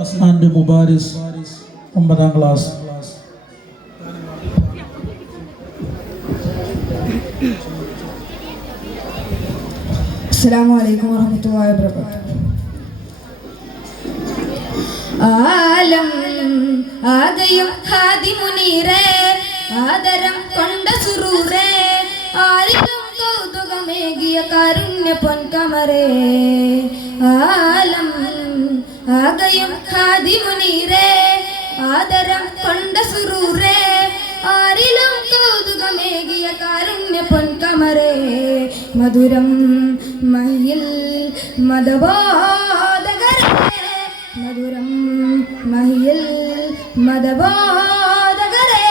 And Mubaris 9ാം class. അസ്സലാമു അലൈക്കും വറഹ്മത്തുള്ളാഹി വബറകാതുഹു. ആലം ആകയും ഖാദി മുനീറേ, ആദരം കൊണ്ട സുറൂറേ, ആരിലും കൗതുകമേകിയ കാരുണ്യ പൊൻകമറേ. ആലം ആകയും ഖാദി മുനീറേ, ആദരം കൊണ്ട സുറൂറേ, ആരിലും കൗതുകമേകിയ കാരുണ്യ പൊൻകമറേ. മധുരം മഹിയിൽ മദബോധകരേ, മധുരം മഹിയിൽ മദബോധകരേ,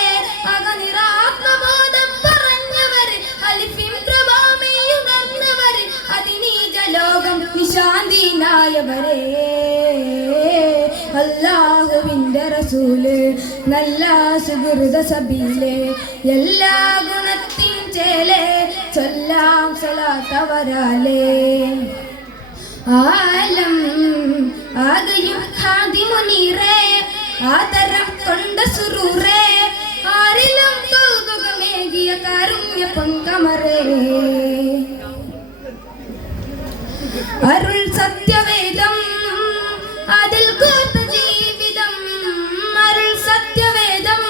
അകനിരാത്മബോധം പറഞ്ഞവരെ, അലിഫിൻ പ്രഭാമയുണർന്നവരെ, അതിനീജ ലോകം വിശാന്തിനായവരെ. അല്ലാഹുവിൻ്റെ റസൂല് നല്ല സുഹൃത സബീലെ, എല്ലാ ഗുണത്തിൻ ചേലെ ചൊല്ലാം സലാത്തവരാലേ. ആലം ആകയും ഖാദി മുനീറേ, ആദരം കൊണ്ട സുറൂറേ, ആരിലും കൗതുകമേകിയ കാരുണ്യ പൊൻകമറേ. അരുൾ സത്യവേദം അതിൽ കോർത്ത ജീവിതം, അരുൾ സത്യവേദം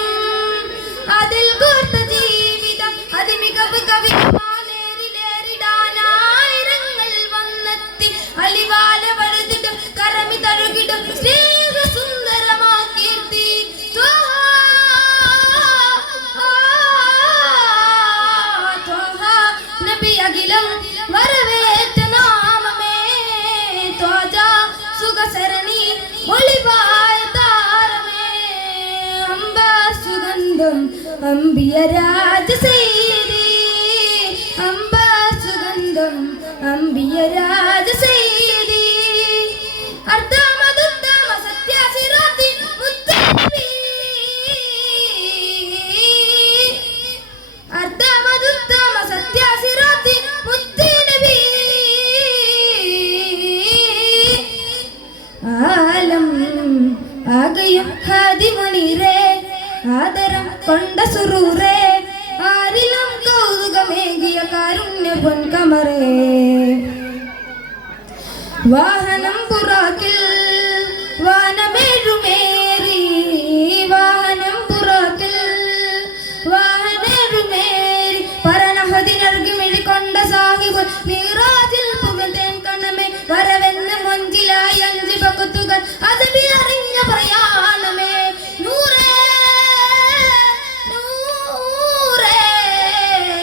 അതിൽ കോർത്ത ജീവിതം, അതിമികവ് കവിമാനേരിലേറിടാനായിരങ്ങൾ വന്നെത്തി, അലിവാല വഴുതിടും കരമി തഴുകിടും സ്നേഹ സുന്ദരമാക്കീർത്തി. നബി അഖിലം വരവേറ്റ നാമമേ, ത്വജ സുഖസരണി ഒളിവായ താരമേ, അംബ സുഗന്ധം അംബിയ രാജസൈരി, അംബ സുഗന്ധം അംബിയ രാജസൈരി. അർദ്ധമതുത്തമ സത്യാസിറാത്തി മുത്തനബി, അർദ്ധമതുത്തമ സത്യാസിറാത്തി മുത്തനബി. ആലം ആകയും ഖാദി മുനീറേ, ആദരം കൊണ്ട സുറൂറേ, ആരിലും കൗതുകമേകിയ കാരുണ്യ പൊൻകമറേ. വാഹനം പുറാക്കിൽ വാനമേഴുമേറി, വാഹനം പുറാക്കിൽ വാഹനേഴുമേറി, പരണഹദിനർഗി മിഴികൊണ്ട സാഹിബ് മിറാജിൽ പുകഴ്ത്തേൻ കണ്ണമേ, വരവെന്ന് മൊഞ്ചിലായി അഞ്ച് പകുത്തുകൾ അതബി അറിഞ്ഞ പ്രയാണമേ. നൂറേ നൂറേ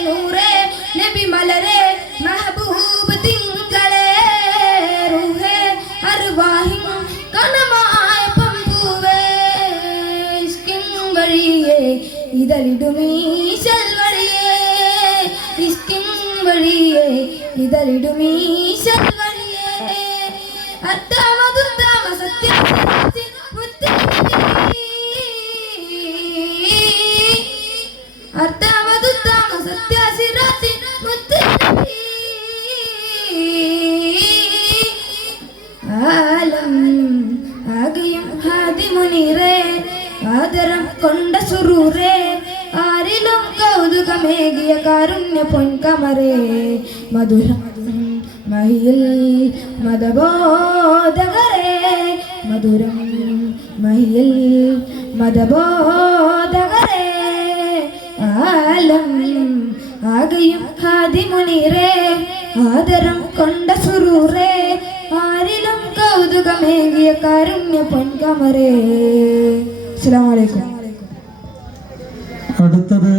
നൂറേ നബി മലരേ, മെഹബൂബ് തിങ്കളേ, റൂഹേ അർവാഹിൻ കണമായ പമ്പൂവേ, ഇഷ്കിൻ വഴിയേ ഇതളിടുമീശൽ വഴിയേ, ഇഷ്കിൻ വഴിയേ ഇതളിടുമീശൽ വഴിയേ. അർദ്ധമതുത്തമ സത്യാസിറാത്തി മുത്തനബി, അർദ്ധമതുത്തമ സത്യാസിറാത്തി മുത്തനബി. ആലം ആകയും ഖാദി മുനീറേ, ആദരം കൊണ്ട സുറൂറേ, ആരിലും കൗതുകമേകിയ കാരുണ്യ പൊൻകമറേ. മധുരം മഹിയിൽ മദബോധകരേ, മധുരം മഹിയിൽ മദബോധകരേ. ആലം ആകയും ഖാദി മുനീറേ, ആദരം കൊണ്ട സുറൂറേ, ആരിലും കൗതുകമേകിയ കാരുണ്യ പൊൻകമറേ. അസ്സലാമു അലൈക്കും. അടുത്തത്